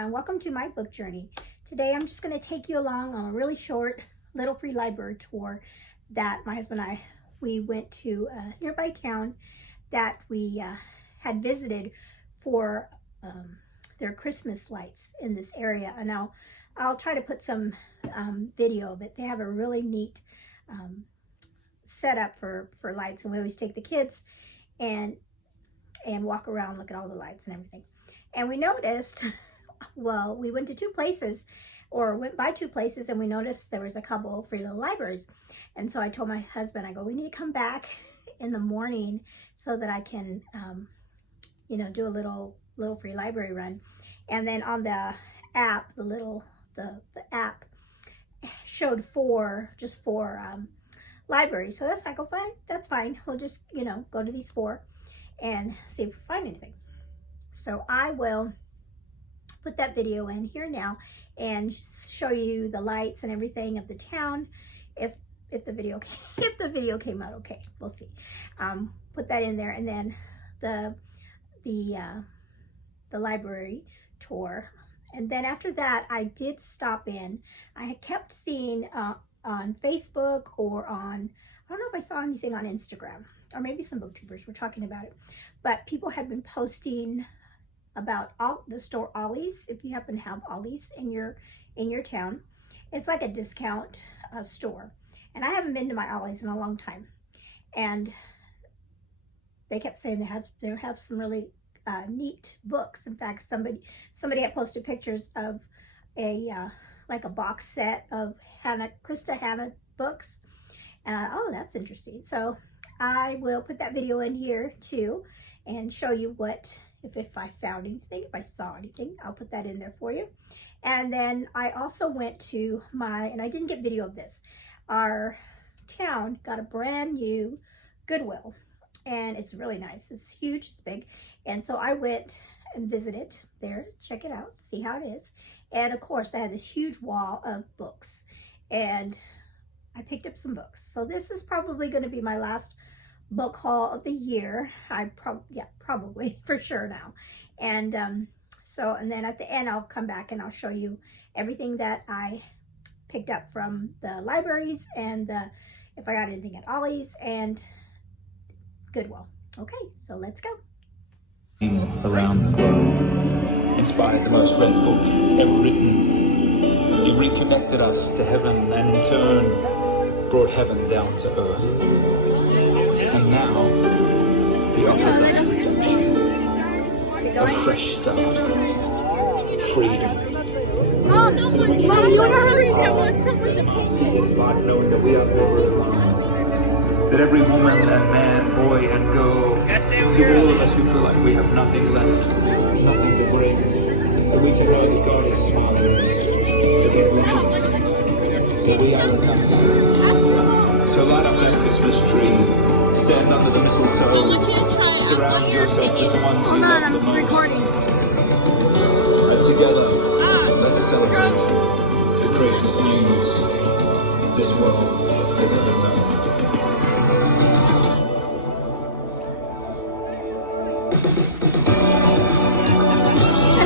and welcome to my book journey. Today I'm just going to take you along on a really short little free library tour that my husband and we went to a nearby town that we had visited for their Christmas lights in this area. And I'll try to put some video of it. They have a really neat setup for lights, and we always take the kids and walk around, look at all the lights and everything. And we noticed, well, we went to two places, or went by two places, and we noticed there was a couple free little libraries. And so I told my husband, I go, we need to come back in the morning so that I can, you know, do a little free library run. And then on the app, the app showed just four libraries. So that's like, oh, fine, that's fine. We'll just, you know, go to these four and see if we find anything. So I will put that video in here now and show you the lights and everything of the town. If the video came out okay, we'll see. Put that in there, and then the library tour. And then after that, I did stop in. I had kept seeing on Facebook or on, I don't know if I saw anything on Instagram, or maybe some booktubers were talking about it, but people had been posting about the store Ollies. If you happen to have Ollies in your town, it's like a discount store. And I haven't been to my Ollies in a long time, and they kept saying they have some really neat books. In fact, somebody had posted pictures of like a box set of Krista Hanna books, and I thought, oh, that's interesting. So I will put that video in here too and show you if I found anything, if I saw anything, I'll put that in there for you. And then I also went to and I didn't get video of this, our town got a brand new Goodwill, and it's really nice. It's huge, it's big. And so I went and visited there, check it out, see how it is. And of course, I had this huge wall of books, and I picked up some books. So this is probably going to be my last book haul of the year. Probably for sure now. And and then at the end, I'll come back and I'll show you everything that I picked up from the libraries, and if I got anything at Ollies and Goodwill. Okay, so let's go. Around the globe, inspired the most read book ever written. He reconnected us to heaven, and in turn brought heaven down to earth. And now he offers us redemption, a fresh start, freedom. Mom, you want to hurry? I want someone to This life, knowing that we are never alone. That every woman and man, boy and girl, to all of us who feel like we have nothing left, nothing to bring, that we can know that God is smiling at us, that He's loving us, that we are enough. So light up that Christmas tree, stand under the mistletoe, surround yourself with the ones you love the most. And together, let's celebrate the greatest news this world has ever known.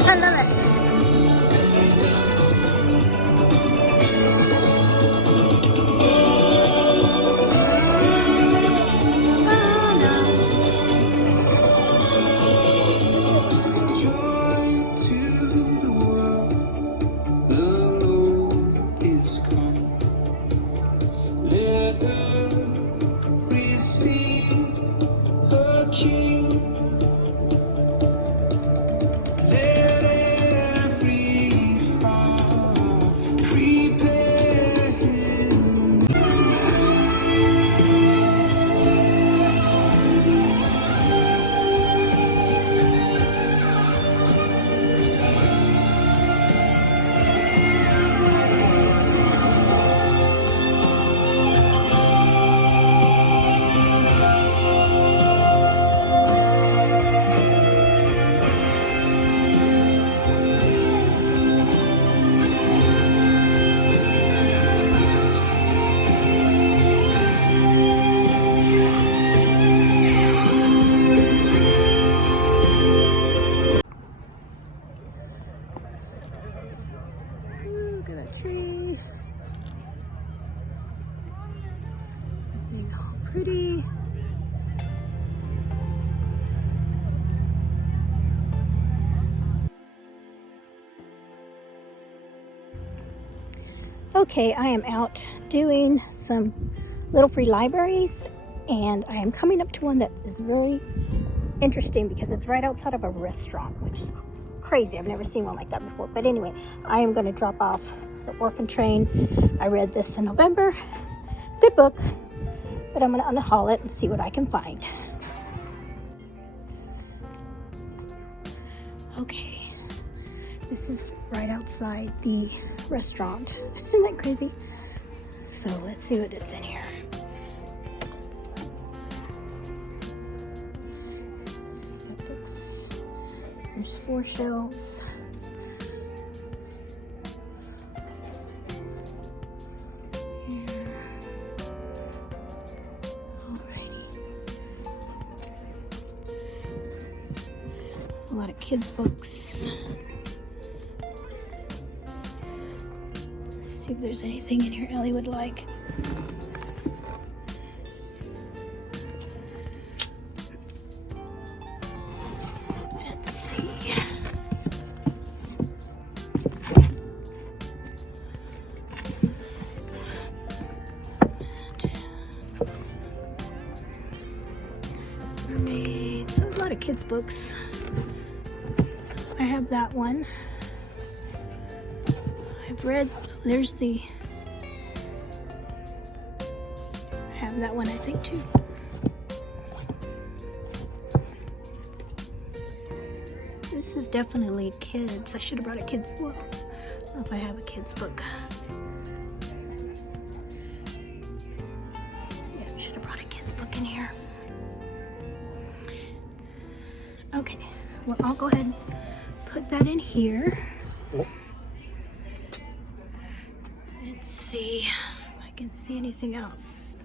I love it. Let pretty. Okay, I am out doing some little free libraries, and I am coming up to one that is very interesting because it's right outside of a restaurant, which is crazy. I've never seen one like that before. But anyway, I am going to drop off The Orphan Train. I read this in November. Good book, but I'm going to unhaul it and see what I can find. Okay, this is right outside the restaurant. Isn't that crazy? So let's see what is in here. Books. There's 4 shelves. A lot of kids' books. See if there's anything in here Ellie would like. Let's see. Mermaids. A lot of kids' books. I have that one. I've read, there's the, I have that one I think too. This is definitely kids. I should have brought a kids, well, I don't know if I have a kids book. Yeah, I should have brought a kids book in here. Okay, well I'll go ahead and put that in here. Let's see if I can see anything else.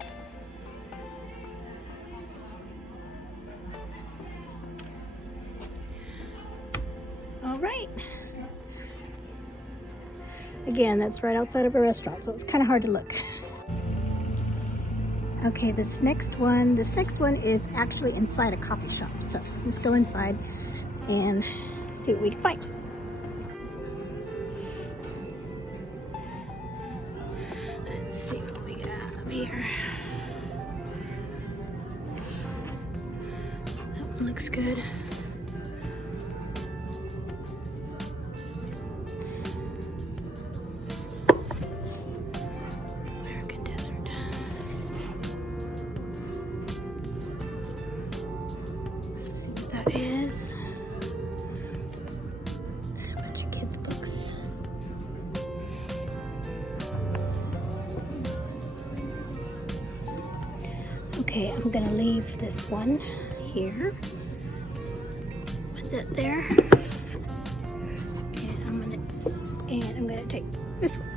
All right. Again, that's right outside of a restaurant, so it's kind of hard to look. Okay, this next one is actually inside a coffee shop. So let's go inside and see what we can find. Let's see what we got here. That one looks good. American Desert. Let's see what that is. Okay, I'm gonna leave this one here. Put that there. And I'm gonna take this one.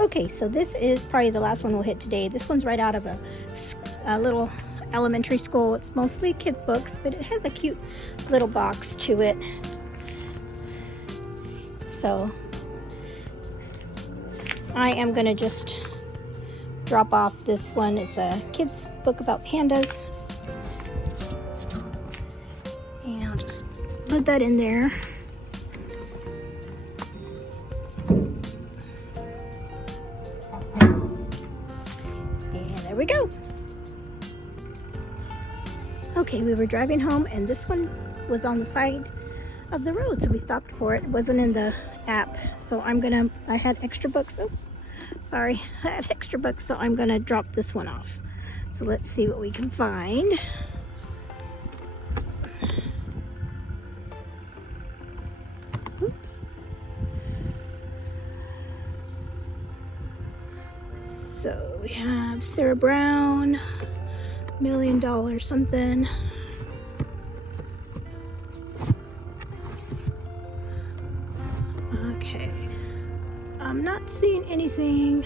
Okay, so this is probably the last one we'll hit today. This one's right out of a little elementary school. It's mostly kids books, but it has a cute little box to it. So I am gonna just drop off this one. It's a kids book about pandas, and I'll just put that in there. And there we go. Okay, we were driving home and this one was on the side of the road, so we stopped for it. It wasn't in the app, so I had extra books. Oh, sorry, I had extra books, so I'm gonna drop this one off. So let's see what we can find. So we have Sarah Brown, $1 million something. Okay, I'm not seeing anything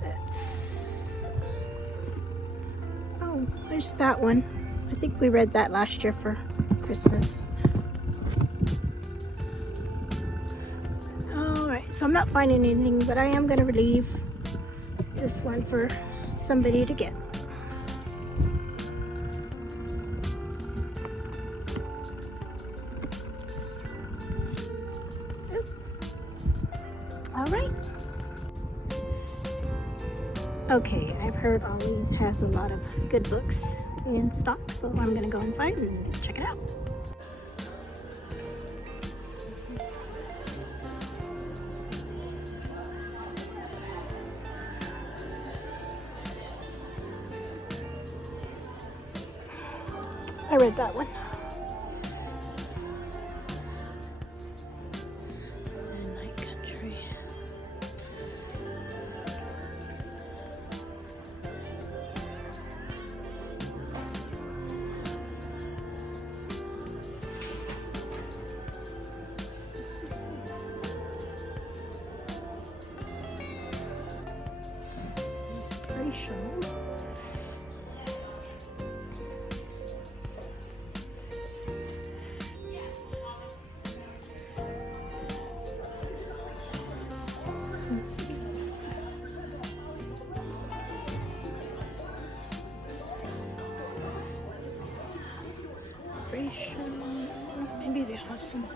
that's, oh, there's that one. I think we read that last year for Christmas. So I'm not finding anything, but I am going to leave this one for somebody to get. All right. Okay, I've heard Ollies has a lot of good books in stock, so I'm going to go inside and check it out. I read that one. Night Country. Inspiration. Maybe they have some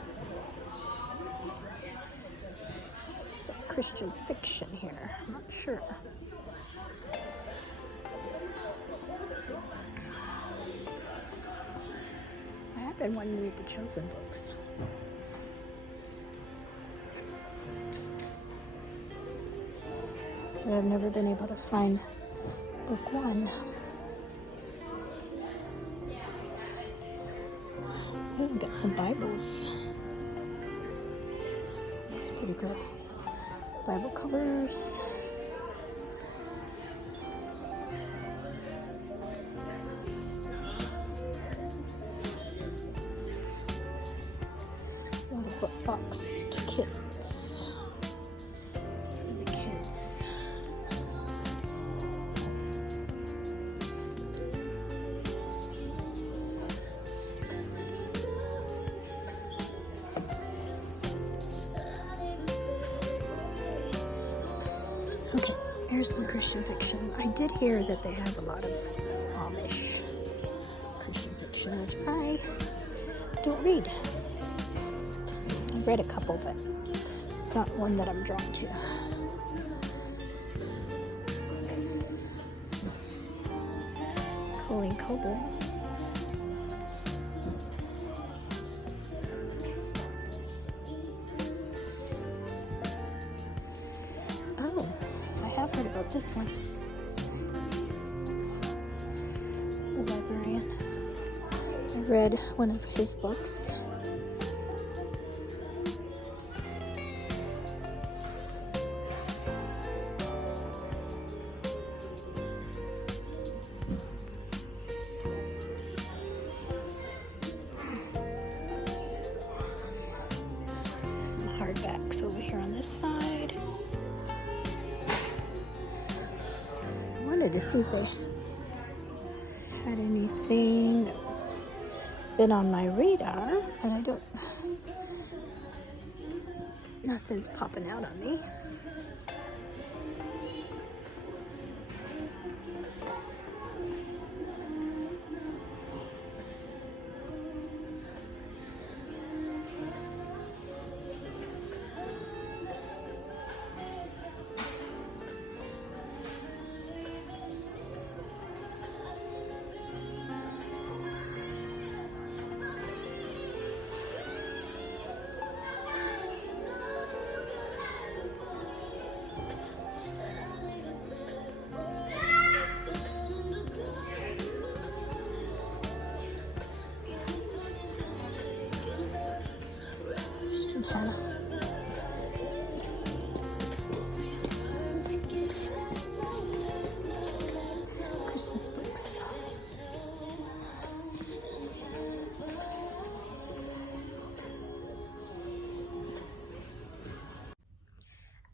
Christian fiction here. I'm not sure. I have been wanting to read the Chosen books. But I've never been able to find book one. I even got some Bibles. That's pretty good. Bible covers. A lot of book box kits for the kids. Okay, here's some Christian fiction. I did hear that they have a lot of Amish Christian fiction, which I don't read. I've read a couple, but it's not one that I'm drawn to. Colleen Coble. Oh, I have heard about this one. The librarian. I read one of his books. Some hardbacks over here on this side. I wanted to see if they had anything that was been on my radar, but I don't. Nothing's popping out on me. Christmas books.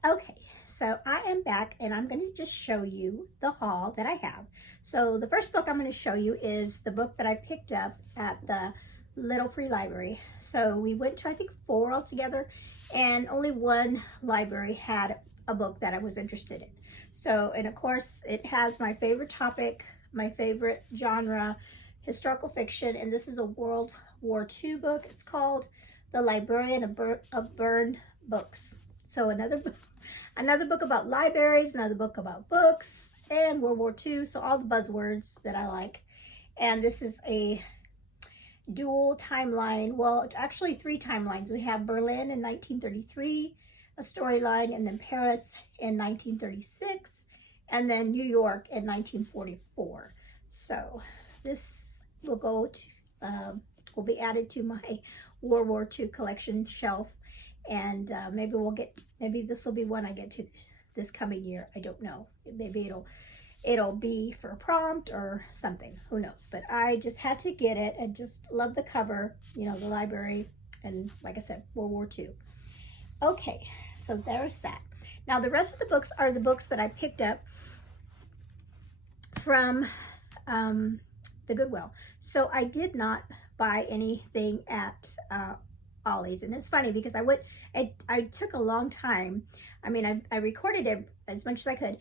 Okay, so I am back and I'm going to just show you the haul that I have. So the first book I'm going to show you is the book that I picked up at the little free library. So we went to, I think, 4 altogether, and only one library had a book that I was interested in. So, and of course, it has my favorite topic, my favorite genre, historical fiction, and this is a World War II book. It's called The Librarian of Burned Books. So another book about libraries, another book about books, and World War II, so all the buzzwords that I like. And this is a dual timeline, well, actually 3 timelines. We have Berlin in 1933, a storyline, and then Paris in 1936, and then New York in 1944. So this will go to, will be added to my World War II collection shelf, and maybe this will be one I get to this coming year. I don't know. Maybe it'll be for a prompt or something, who knows. But I just had to get it. I just love the cover, you know, the library, and like I said, World War II. Okay, so there's that. Now the rest of the books are the books that I picked up from the Goodwill. So I did not buy anything at Ollies, and it's funny because I took a long time. I mean, I recorded it as much as I could,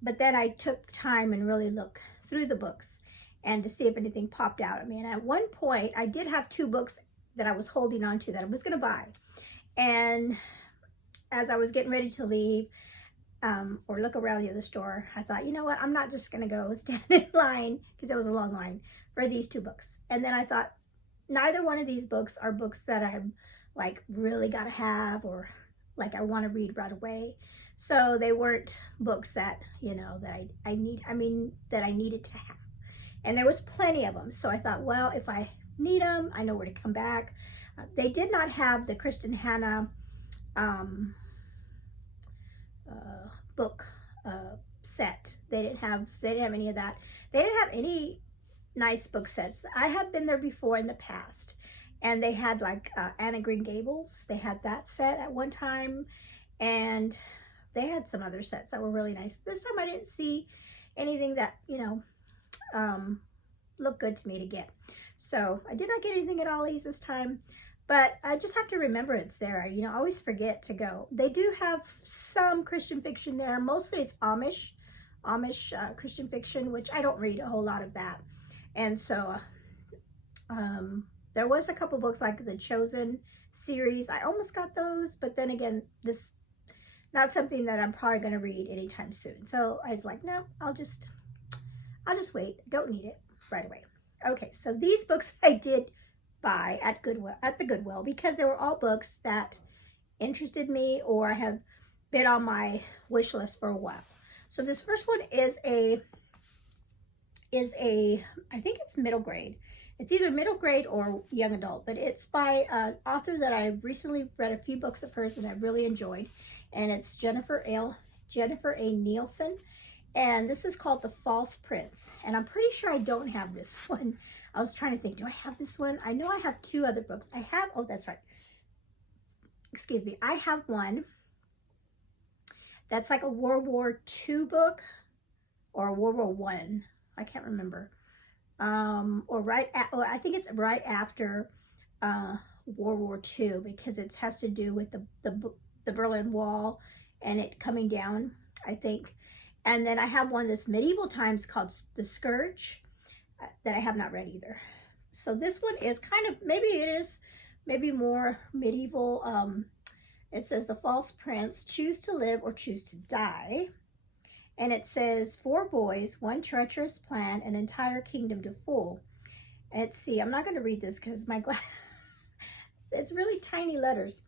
but then I took time and really looked through the books and to see if anything popped out at me. And at one point, I did have 2 books that I was holding on to that I was going to buy. And as I was getting ready to leave or look around the other store, I thought, you know what, I'm not just going to go stand in line, because there was a long line for these 2 books. And then I thought, neither one of these books are books that I'm like really got to have, or like I want to read right away. So they weren't books that, you know, that I needed to have. And there was plenty of them. So I thought, well, if I need them, I know where to come back. They did not have the Kristen Hanna book set. They didn't have any of that. They didn't have any nice book sets. I have been there before in the past, and they had like Anna Green Gables. They had that set at one time, and they had some other sets that were really nice. This time I didn't see anything that, you know, looked good to me to get. So I did not get anything at Ollie's this time, but I just have to remember it's there. You know, I always forget to go. They do have some Christian fiction there. Mostly it's Amish Christian fiction, which I don't read a whole lot of that. And so there was a couple books like the Chosen series. I almost got those, but then again, this not something that I'm probably going to read anytime soon. So I was like, no, I'll just wait. Don't need it right away. Okay, so these books I did buy at the Goodwill, because they were all books that interested me or have been on my wish list for a while. So this first one is a I think it's middle grade. It's either middle grade or young adult, but it's by an author that I've recently read a few books of hers and I've really enjoyed, and it's Jennifer A. Nielsen, and this is called The False Prince. And I'm pretty sure I don't have this one. I was trying to think, do I have this one? I know I have 2 other books. I have, oh, that's right. Excuse me. I have one that's like a World War II book, or World War One. I can't remember. I think it's right after World War II, because it has to do with the Berlin Wall and it coming down, I think. And then I have one that's medieval times called The Scourge that I have not read either. So this one is kind of, maybe more medieval. It says The False Prince, Choose to Live or Choose to Die. And it says 4 boys, 1 treacherous plan, an entire kingdom to fool. And let's see, I'm not going to read this because my glass, it's really tiny letters.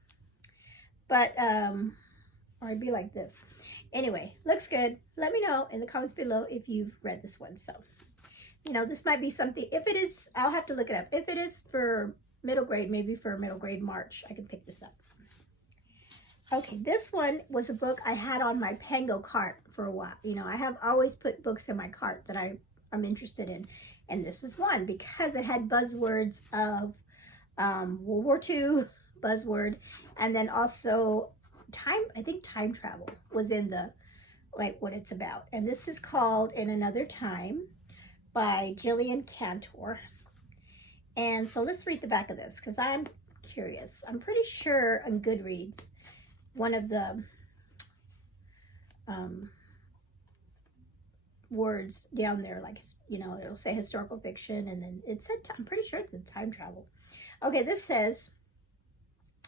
But, or it'd be like this. Anyway, looks good. Let me know in the comments below if you've read this one. So, you know, this might be something. If it is, I'll have to look it up. If it is for middle grade, maybe for middle grade March, I can pick this up. Okay, this one was a book I had on my Pango cart for a while. You know, I have always put books in my cart that I'm interested in. And this is one because it had buzzwords of World War II buzzword. And then also I think time travel was in the, like, what it's about. And this is called In Another Time by Gillian Cantor. And so let's read the back of this because I'm curious. I'm pretty sure on Goodreads, one of the words down there, like, you know, it'll say historical fiction, and then it said, I'm pretty sure it's a time travel. Okay, this says,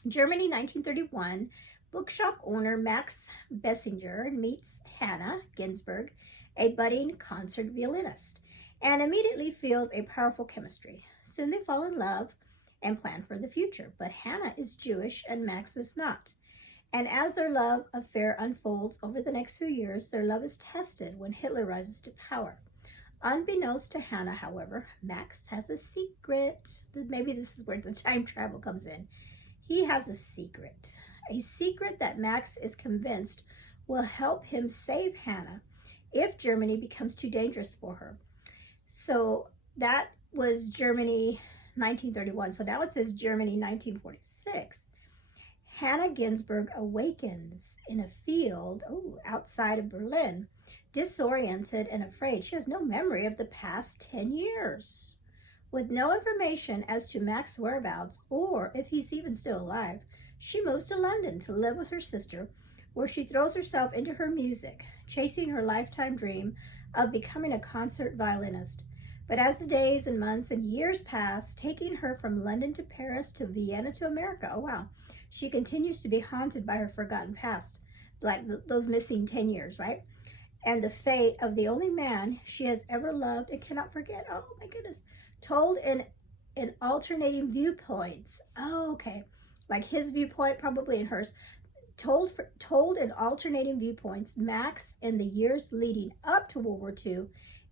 Germany, 1931, bookshop owner Max Bessinger meets Hannah Ginsberg, a budding concert violinist, and immediately feels a powerful chemistry. Soon they fall in love and plan for the future, but Hannah is Jewish and Max is not. And as their love affair unfolds over the next few years, their love is tested when Hitler rises to power. Unbeknownst to Hannah, however, Max has a secret. Maybe this is where the time travel comes in. He has a secret that Max is convinced will help him save Hannah if Germany becomes too dangerous for her. So that was Germany 1931. So now it says Germany 1946. Hannah Ginsberg awakens in a field outside of Berlin, disoriented and afraid. She has no memory of the past 10 years. With no information as to Max's whereabouts or if he's even still alive, she moves to London to live with her sister, where she throws herself into her music, chasing her lifetime dream of becoming a concert violinist. But as the days and months and years pass, taking her from London to Paris to Vienna to America, she continues to be haunted by her forgotten past, like those missing 10 years, right? And the fate of the only man she has ever loved and cannot forget. Oh my goodness. Told in alternating viewpoints. Oh, okay. Like his viewpoint probably and hers. Told in alternating viewpoints, Max in the years leading up to World War II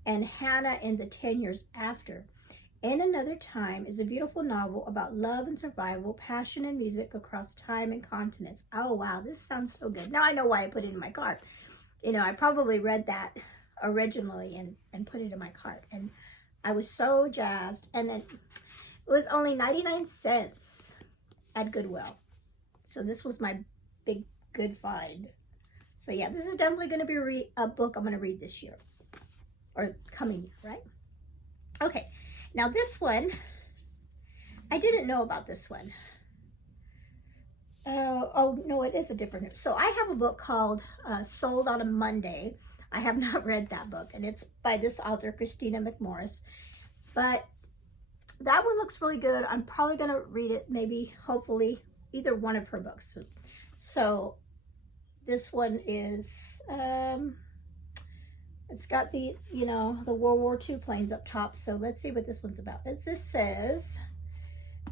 and Hannah in the 10 years after. In Another Time is a beautiful novel about love and survival, passion and music across time and continents. Oh, wow, this sounds so good. Now I know why I put it in my cart. You know, I probably read that originally and put it in my cart. And I was so jazzed. And it was only 99 cents at Goodwill. So this was my big, good find. So yeah, this is definitely going to be a book I'm going to read this year. Or coming year, right? Okay. Now this one, I didn't know about this one. Oh, no, it is a different. So I have a book called Sold on a Monday. I have not read that book, and it's by this author, Christina McMorris. But that one looks really good. I'm probably going to read it, maybe, hopefully, either one of her books. So this one is... it's got the, you know, the World War II planes up top. So let's see what this one's about. This says,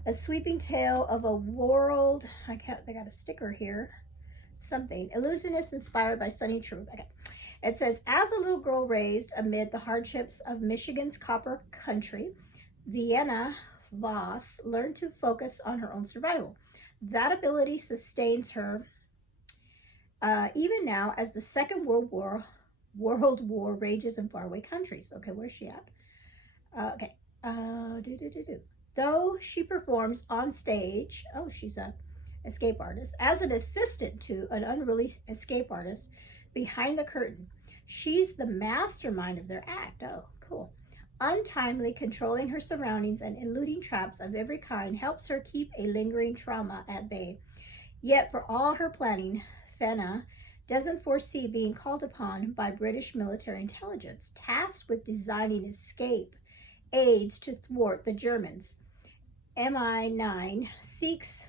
a sweeping tale of a world, they got a sticker here, something, illusionist inspired by Sunny Truth. Okay. It says, as a little girl raised amid the hardships of Michigan's copper country, Vienna Voss learned to focus on her own survival. That ability sustains her even now as the Second World War rages in faraway countries. Okay, where's she at? Okay. Though she performs on stage, she's an escape artist, as an assistant to an unreleased escape artist behind the curtain. She's the mastermind of their act. Oh, cool. Untimely controlling her surroundings and eluding traps of every kind helps her keep a lingering trauma at bay. Yet for all her planning, Fenna doesn't foresee being called upon by British military intelligence, tasked with designing escape aids to thwart the Germans. MI9 seeks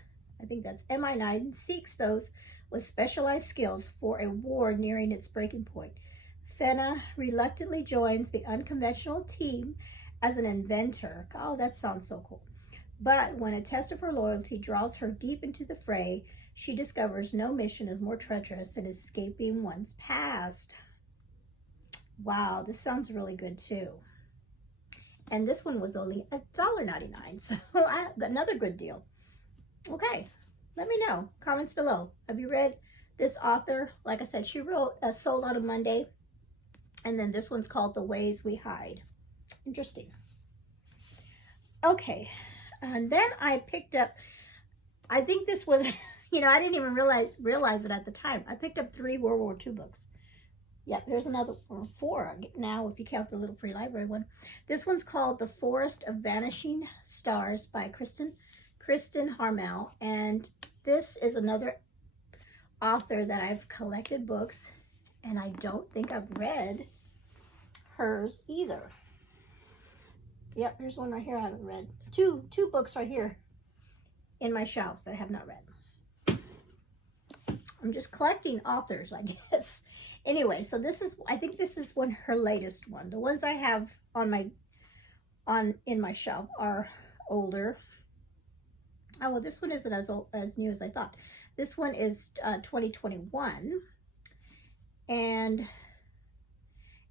those with specialized skills for a war nearing its breaking point. Fenna reluctantly joins the unconventional team as an inventor. Oh, that sounds so cool. But when a test of her loyalty draws her deep into the fray, she discovers no mission is more treacherous than escaping one's past. Wow, this sounds really good too. And this one was only $1.99, so I got another good deal. Okay, let me know. Comments below. Have you read this author? Like I said, she wrote Sold on a Monday, and then this one's called The Ways We Hide. Interesting. Okay, and then I picked up, I think this was... You know, I didn't even realize it at the time. I picked up 3 World War II books. Yep, here's another one, 4 now if you count the little free library one. This one's called The Forest of Vanishing Stars by Kristen Harmel. And this is another author that I've collected books, and I don't think I've read hers either. Yep, there's one right here I haven't read. Two books right here in my shelves that I have not read. I'm just collecting authors, I guess. Anyway, so I think this is her latest one. The ones I have in my shelf are older. Oh, well, this one isn't as new as I thought. This one is 2021, and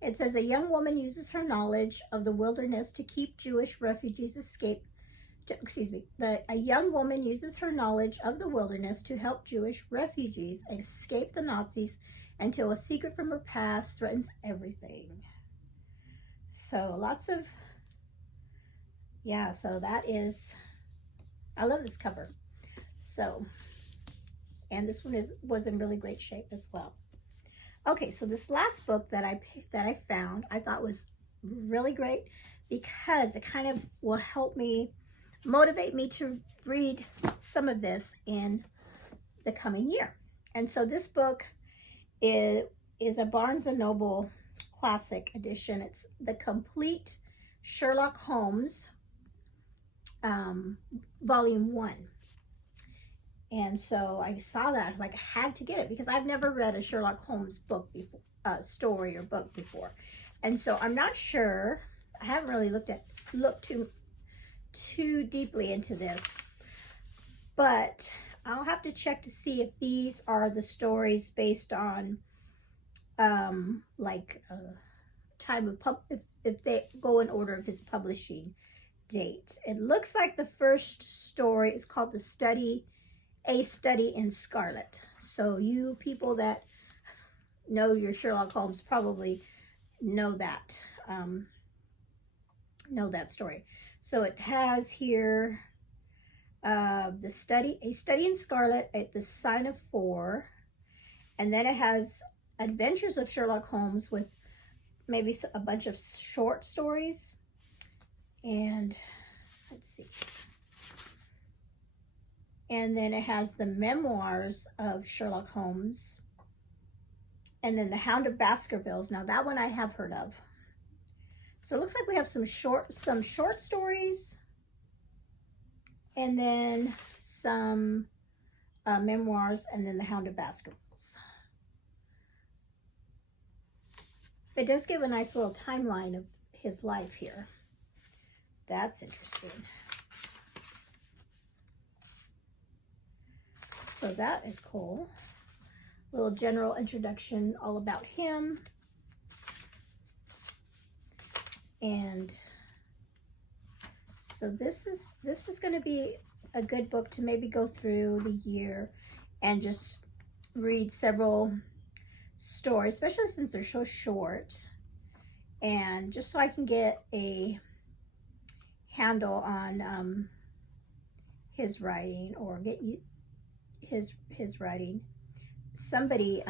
it says a young woman uses her knowledge of the wilderness to keep Jewish refugees a young woman uses her knowledge of the wilderness to help Jewish refugees escape the Nazis until a secret from her past threatens everything. So lots of, yeah, so that is, I love this cover. So, and this one was in really great shape as well. Okay, so this last book that I found, I thought was really great because it kind of will motivate me to read some of this in the coming year. And so this book is a Barnes & Noble Classic Edition. It's the Complete Sherlock Holmes, Volume 1. And so I saw that, like, I had to get it because I've never read a Sherlock Holmes book before, story or book before. And so I'm not sure, I haven't really looked too deeply into this, but I'll have to check to see if these are the stories based on time of if they go in order of his publishing date. It looks like the first story is called A Study in Scarlet. So you people that know your Sherlock Holmes probably know that story. So it has here A Study in Scarlet, The Sign of 4, and then it has Adventures of Sherlock Holmes with maybe a bunch of short stories. And let's see. And then it has the Memoirs of Sherlock Holmes. And then The Hound of Baskervilles. Now that one I have heard of. So it looks like we have some short stories. And then some memoirs, and then The Hound of Baskervilles. It does give a nice little timeline of his life here. That's interesting. So that is cool. Little general introduction all about him. And so this is going to be a good book to maybe go through the year and just read several stories, especially since they're so short, and just so I can get a handle on his writing, or get his writing. Somebody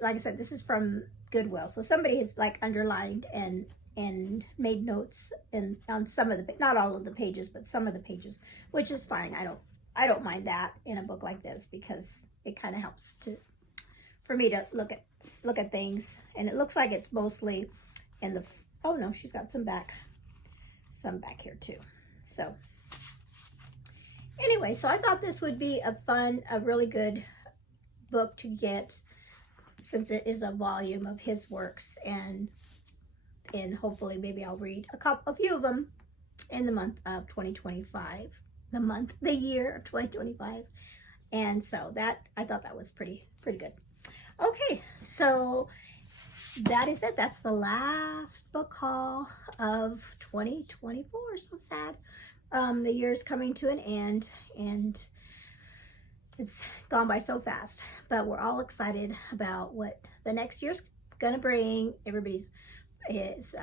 like I said, this is from Goodwill, so somebody has like underlined and made notes on some of the, not all of the pages, but some of the pages, which is fine. I don't mind that in a book like this, because it kind of helps for me to look at things. And it looks like it's mostly in the, oh no, she's got some back here too. So anyway, so I thought this would be a really good book to get, since it is a volume of his works, and hopefully maybe I'll read a few of them in the month of 2025, the year of 2025. And so I thought that was pretty good. Okay, so that is it. That's the last book haul of 2024. So sad. The year is coming to an end, and it's gone by so fast, but we're all excited about what the next year's gonna bring. Everybody is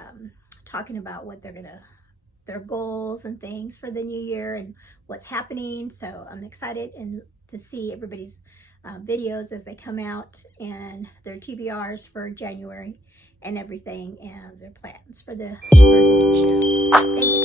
talking about what their goals and things for the new year and what's happening. So I'm excited to see everybody's videos as they come out, and their TBRs for January and everything, and their plans for the year. Thank you so